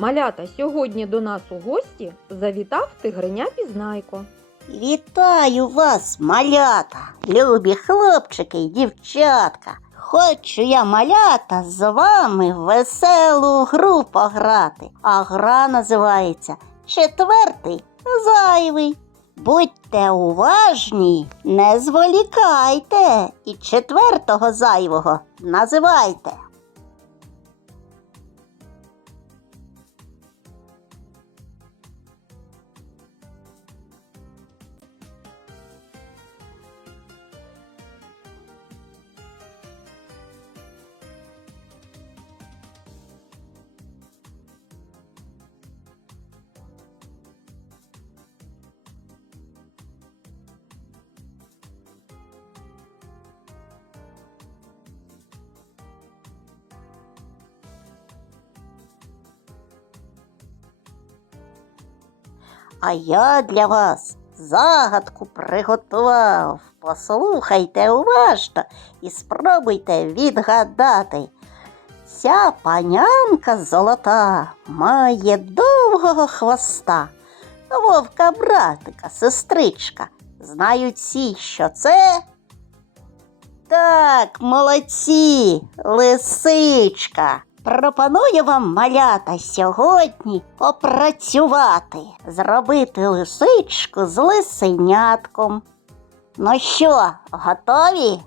Малята, сьогодні до нас у гості завітав тигриня Пізнайко. Вітаю вас, малята, любі хлопчики й дівчатка. Хочу я, малята, з вами в веселу гру пограти. А гра називається Четвертий зайвий. Будьте уважні, не зволікайте і четвертого зайвого називайте. А я для вас загадку приготував. Послухайте уважно і спробуйте відгадати. Ця панянка золота має довгого хвоста, вовка братика, сестричка. Знають всі, що це. Так, молодці, лисичка. Пропоную вам, малята, сьогодні опрацювати, зробити лисичку з лисенятком. Ну що, готові?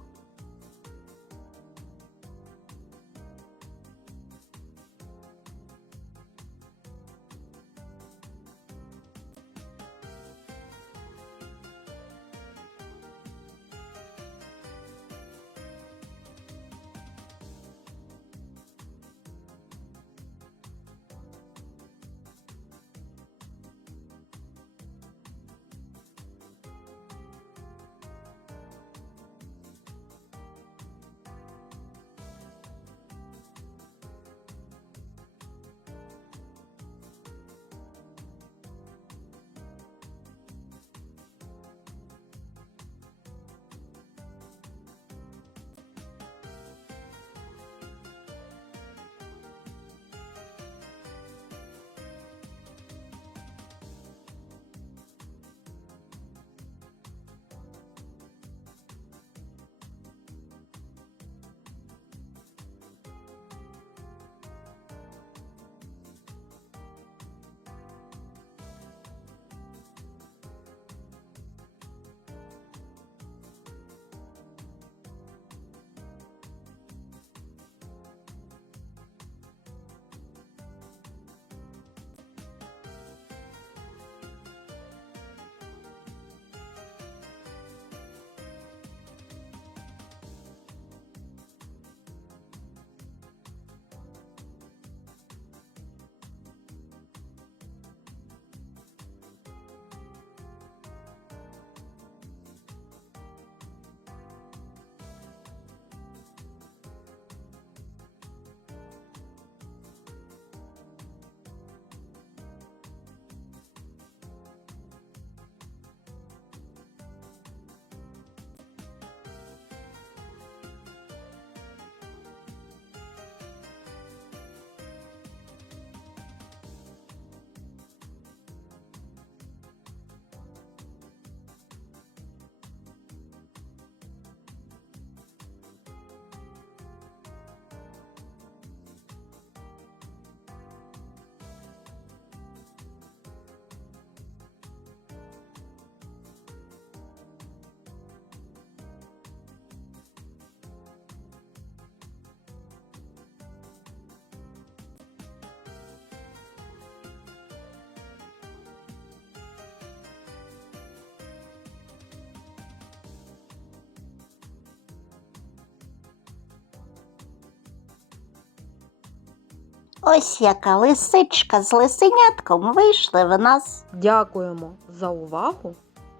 Ось яка лисичка з лисенятком вийшли в нас. Дякуємо за увагу.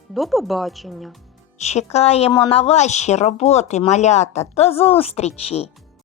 До побачення! Чекаємо на ваші роботи, малята. До зустрічі!